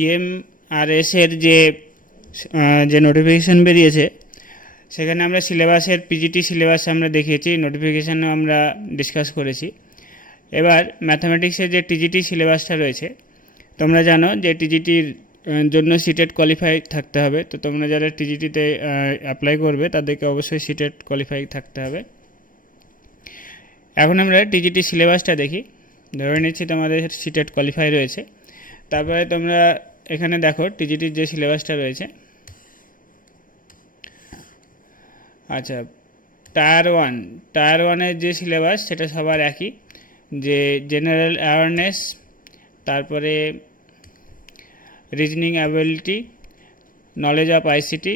EMRS এর যে notification বেরিয়েছে সেখানে আমরা সিলেবাসের পিজিটি সিলেবাস আমরা দেখিয়েছি, নোটিফিকেশানও আমরা ডিসকাস করেছি। এবার ম্যাথামেটিক্সের যে টিজিটি সিলেবাসটা রয়েছে, তোমরা জানো যে টিজিটির জন্য সিটেট কোয়ালিফাই থাকতে হবে। তো তোমরা যারা টিজিটিতে অ্যাপ্লাই করবে তাদেরকে অবশ্যই সিটেট কোয়ালিফাই থাকতে হবে। এখন আমরা টিজিটি সিলেবাসটা দেখি। ধরে নিচ্ছি তোমাদের সিটেট কোয়ালিফাই রয়েছে, তারপরে তোমরা এখানে দেখো টিজিটির যে সিলেবাসটা রয়েছে। আচ্ছা, টায়ার ওয়ানের যে সিলেবাস সেটা সবার একই, যে জেনারেল অ্যাওয়ারনেস, তারপরে reasoning ability, knowledge of ICT.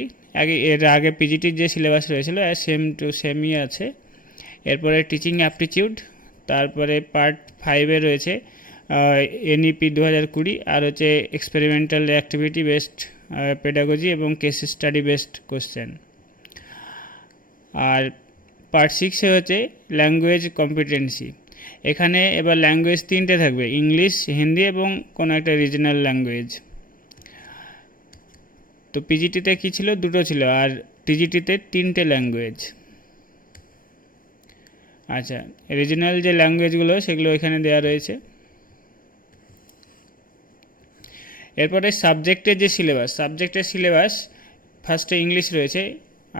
এর আগে পিজিটির যে সিলেবাস রয়েছিল সেম টু সেমই আছে। এরপরে টিচিং অ্যাপটিটিউড, তারপরে পার্ট 5-এ রয়েছে এনইপি 2020, আর হচ্ছে এক্সপেরিমেন্টাল অ্যাক্টিভিটি বেসড পেডাগজি এবং কেস স্টাডি বেসড কোশ্চেন। আর পার্ট 6-এ হচ্ছে ল্যাঙ্গুয়েজ কম্পিটেন্সি। এখানে এবার ল্যাঙ্গুয়েজ 3টে থাকবে, ইংলিশ, হিন্দি এবং কোনো একটা রিজনাল ল্যাঙ্গুয়েজ। তো পিজিটিতে কী ছিল? 2টো ছিল, আর টিজিটিতে 3টে ল্যাঙ্গুয়েজ। আচ্ছা, রিজনাল যে ল্যাঙ্গুয়েজগুলো সেগুলো এখানে দেওয়া রয়েছে। এরপরে সাবজেক্টের সিলেবাস ফার্স্টে ইংলিশ রয়েছে,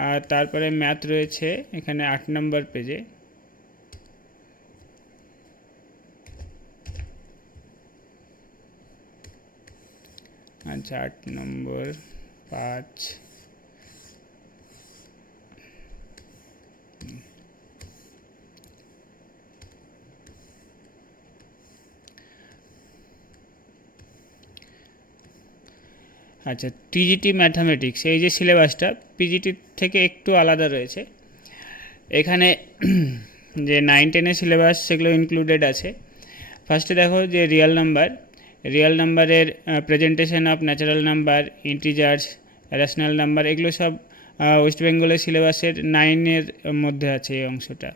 আর তারপরে ম্যাথ রয়েছে এখানে 8 নম্বর পেজে। আচ্ছা, 8 নম্বর 5। আচ্ছা, টিজিটি ম্যাথামেটিক্স এই যে সিলেবাসটা পিজিটি থেকে একটু আলাদা রয়েছে। এখানে যে 9-10-এর সিলেবাস সেগুলো ইনক্লুডেড আছে। ফার্স্টে দেখো যে রিয়েল নাম্বারের presentation of natural number, integers, rational number, এগুলো সব ওয়েস্ট বেঙ্গলের সিলেবাসের 9-এর মধ্যে আছে এই অংশটা।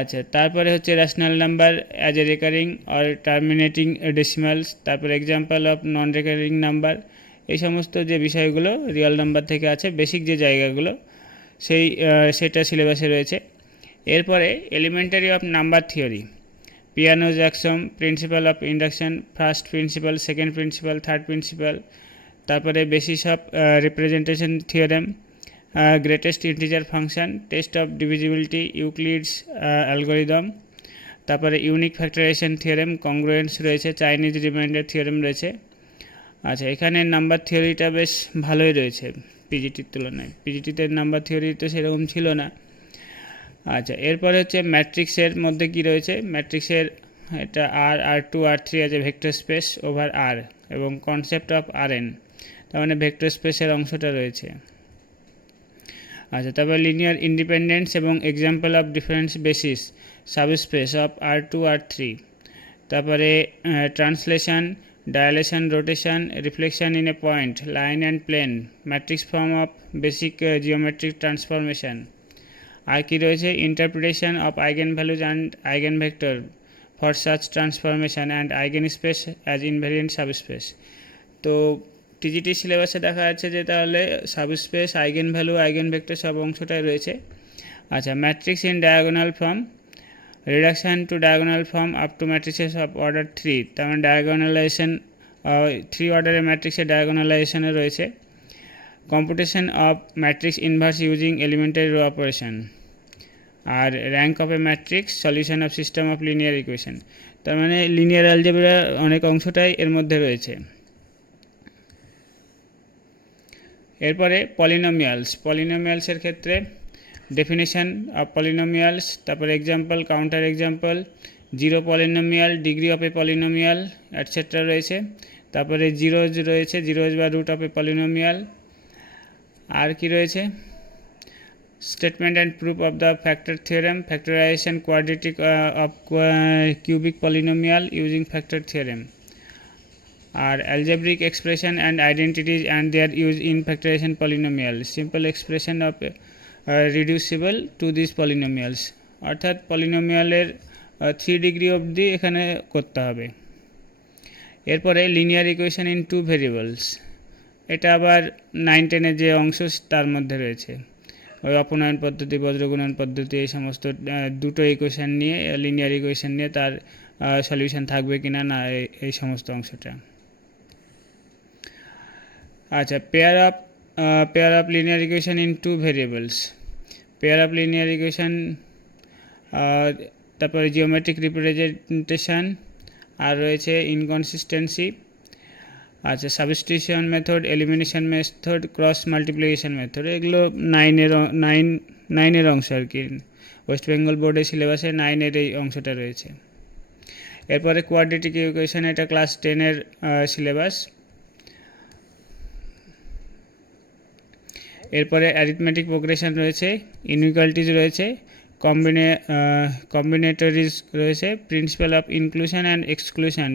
আচ্ছা, তারপরে হচ্ছে rational number as a recurring or terminating decimals, তারপরে example of non recurring number, এই সমস্ত যে বিষয়গুলো রিয়েল নাম্বার থেকে আছে, বেসিক যে জায়গাগুলো সেটা সিলেবাসে রয়েছে। এরপরে elementary of number theory, Peano's axiom, principle of induction, first principle, second principle, third principle, তারপরে basis of representation theorem, greatest integer function, test of divisibility, Euclid's algorithm, তারপরে ইউনিক ফ্যাক্টরাইজেশন থিওরেম, কংগ্রুয়েন্স রয়েছে, Chinese reminder theorem রয়েছে। আচ্ছা, এখানে number থিওরিটা বেশ ভালোই রয়েছে পিজিটির তুলনায়। পিজিটিতে নাম্বার থিওরি তো সেরকম ছিল না। আচ্ছা, এরপরে হচ্ছে ম্যাট্রিক্সের মধ্যে কি রয়েছে? ম্যাট্রিক্সের এটা R2 R3 আছে ভেক্টর স্পেস ওভার R, এবং কনসেপ্ট অফ Rn, তার মানে ভেক্টর স্পেসের অংশটা রয়েছে। আচ্ছা, তারপর লিনিয়ার ইন্ডিপেন্ডেন্স এবং example of difference basis subspace of R2 R3, তারপরে translation, dilation, rotation, reflection in a point, line and plane, matrix form of basic geometric transformation. আর কি রয়েছে? Interpretation of eigen values and eigen vector for such transformation and eigen space as invariant subspace. তো TGT সিলেবাসে দেখা যাচ্ছে যে তাহলে subspace, eigen value, eigen vector সব অংশটাই রয়েছে। আচ্ছা, matrix in diagonal form, reduction to diagonal form up to matrices of order 3, তার মানে ডায়াগোনালাইজেশন 3 অর্ডারের ম্যাট্রিক্সের ডায়াগোনালাইজেশনে রয়েছে। Computation of matrix inverse using elementary row operation, আর rank of a matrix, solution of system of linear equation. তার মানে linear algebra অনেক অংশটাই এর মধ্যে রয়েছে। এরপরে পলিনোমিয়ালসের ক্ষেত্রে ডেফিনেশন অফ পলিনোমিয়ালস, তারপরে example, counter example, zero polynomial, degree of a polynomial etcetera রয়েছে। তারপরে জিরোজ রয়েছে, জিরোজ বা রুট অফ এ পলিনোমিয়াল। আর কি রয়েছে? Statement and proof of the factor theorem, factorization quadratic of cubic polynomial using factor theorem, আর algebraic expression and identities and their use in factorization polynomial, simple expression of reducible to these polynomials, অর্থাৎ পলিনোমিয়ালের 3 degree অবধি এখানে করতে হবে। এরপরে linear equation in two variables, এটা আবার 9-10-এর যে অংশ তার মধ্যে রয়েছে। ওই অপনয়ন পদ্ধতি, বজ্রগুণন পদ্ধতি, এই সমস্ত দুটো ইকুয়েশন নিয়ে, লিনিয়ার ইকুয়েশন নিয়ে তার সলিউশন থাকবে কিনা না এই সমস্ত অংশটা। আচ্ছা, pair of linear equation in two variables, pair of linear equation, তারপরে জিওমেট্রিক রিপ্রেজেন্টেশন, আর রয়েছে ইনকনসিস্টেন্সি। আচ্ছা, substitution method, elimination method, cross multiplication method, এগুলো 9-এর অংশ আর কি। ওয়েস্ট বেঙ্গল বোর্ডের সিলেবাসে 9-এর এই অংশটা রয়েছে। এরপরে কোয়াড্রেটিক ইকুয়েশন, এটা ক্লাস 10-এর সিলেবাস। এরপরে অ্যারিথমেটিক প্রোগ্রেশন রয়েছে, ইনইকুয়ালিটিজ রয়েছে, কম্বিনেটরিজ রয়েছে, principle of inclusion and exclusion,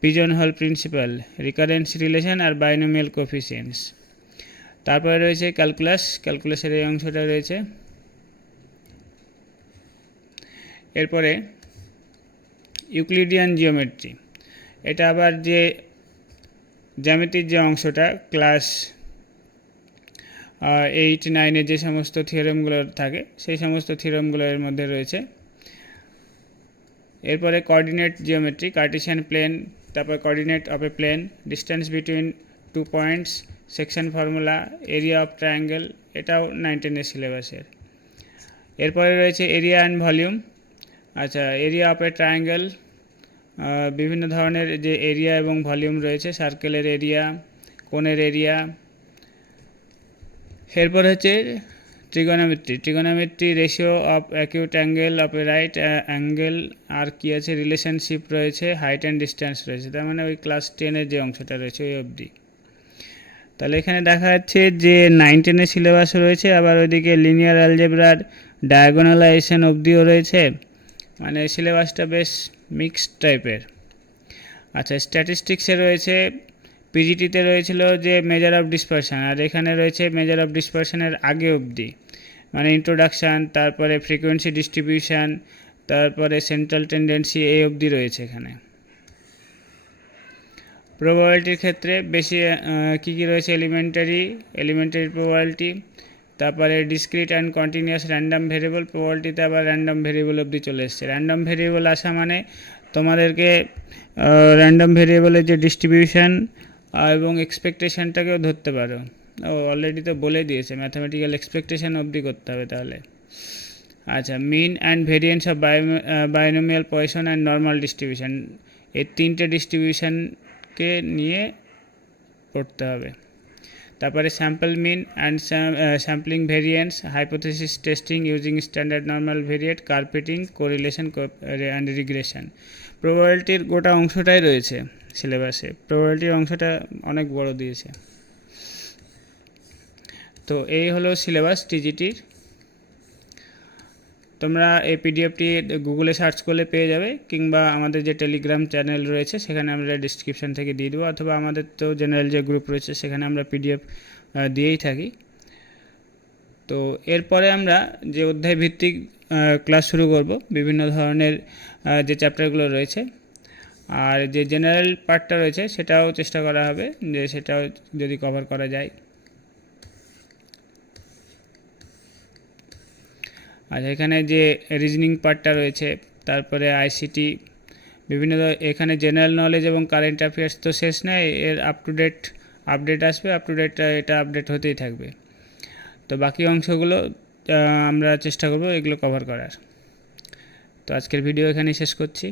pigeon hole principle, recurrence relation আর বাইনোমিয়াল কোফিসিয়েন্টস। তারপরে রয়েছে ক্যালকুলাসের এই অংশটা রয়েছে। এরপরে ইউক্লিডিয়ান জিওমেট্রি, এটা আবার যে জ্যামিতির যে অংশটা ক্লাস 8-9-এ যে সমস্ত থিওরেমগুলো থাকে সেই সমস্ত থিওরেমগুলোর মধ্যে রয়েছে। এরপরে কোঅর্ডিনেট জিওমেট্রি, কার্টেসিয়ান প্লেন, তারপর coordinate of a plane, distance between two points, section formula, area of triangle, এটাও 9-10-এর সিলেবাসের। এরপরে রয়েছে এরিয়া অ্যান্ড ভলিউম। আচ্ছা, এরিয়া অফ এ ট্রায়াঙ্গেল, বিভিন্ন ধরনের যে এরিয়া এবং ভলিউম রয়েছে, সার্কেলের এরিয়া, কোণের এরিয়া। এরপর হচ্ছে trigonometry, ratio of acute angle of a right angle, আর কি আছে, রিলেশনশিপ রয়েছে, হাইট অ্যান্ড ডিস্টেন্স রয়েছে। তার মানে ওই ক্লাস 10-এর যে অংশটা রয়েছে ওই অবধি। তাহলে এখানে দেখা যাচ্ছে যে 9-10-এর সিলেবাস রয়েছে, আবার ওইদিকে লিনিয়ার অ্যালজেব্রার ডায়াগোনালাইজেশন অবধিও রয়েছে, মানে সিলেবাসটা বেশ মিক্সড টাইপের। আচ্ছা, স্ট্যাটিস্টিক্সে রয়েছে, পিজিটিতে রয়েছিল যে মেজার অফ ডিসপারশন, আর এখানে রয়েছে মেজার অফ ডিসপারশনের আগে অবধি, মানে ইন্ট্রোডাকশান, তারপরে ফ্রিকোয়েন্সি ডিস্ট্রিবিউশন, তারপরে সেন্ট্রাল টেন্ডেন্সি, এই অবধি রয়েছে এখানে। প্রবাবিলিটির ক্ষেত্রে বেশি কী কী রয়েছে, এলিমেন্টারি প্রবাবিলিটি, তারপরে discrete and continuous random variable, প্রবাবিলিটিতে আবার র্যান্ডাম ভেরিয়েবল অবধি চলে এসছে। র্যান্ডাম ভেরিয়েবল আসা মানে তোমাদেরকে র্যান্ডাম ভেরিয়েবলের যে ডিস্ট্রিবিউশন এবং এক্সপেকটেশনটাকেও ধরতে পারো। অলরেডি তো বলে দিয়েছে, ম্যাথামেটিক্যাল এক্সপেকটেশন অবধি করতে হবে তাহলে। আচ্ছা, mean and variance of binomial Poisson and normal distribution, এই 3টে ডিস্ট্রিবিউশনকে নিয়ে পড়তে হবে। তারপরে sample mean and sampling variance, hypothesis testing using standard normal variate, carpeting, correlation and regression. প্রবাবিলিটির গোটা অংশটাই রয়েছে সিলেবাসে, প্রবাবিলিটির অংশটা অনেক বড় দিয়েছে। তো এই হলো সিলেবাস টিজিটির। তোমরা এই পিডিএফটি গুগলে সার্চ করলে পেয়ে যাবে, কিংবা আমাদের যে টেলিগ্রাম চ্যানেল রয়েছে সেখানে আমরা ডিসক্রিপশান থেকে দিয়ে দেবো, অথবা আমাদের তো জেনারেল যে গ্রুপ রয়েছে সেখানে আমরা পিডিএফ দিয়েই থাকি। তো এরপরে আমরা যে অধ্যায় ভিত্তিক ক্লাস শুরু করব, বিভিন্ন ধরনের যে চ্যাপ্টারগুলো রয়েছে, আর যে জেনারেল পার্টটা রয়েছে সেটাও চেষ্টা করা হবে যে সেটাও যদি কভার করা যায়। আর এখানে যে রিজনিং পার্টটা রয়েছে, তারপরে আইসিটি, বিভিন্ন এখানে জেনারেল নলেজ এবং কারেন্ট অ্যাফেয়ার্স তো শেষ নেই, এর আপডেট আসবে, এটা আপডেট হতেই থাকবে। তো বাকি অংশগুলো আমরা চেষ্টা করব এগুলো কভার করার। তো আজকের ভিডিও এখানেই শেষ করছি।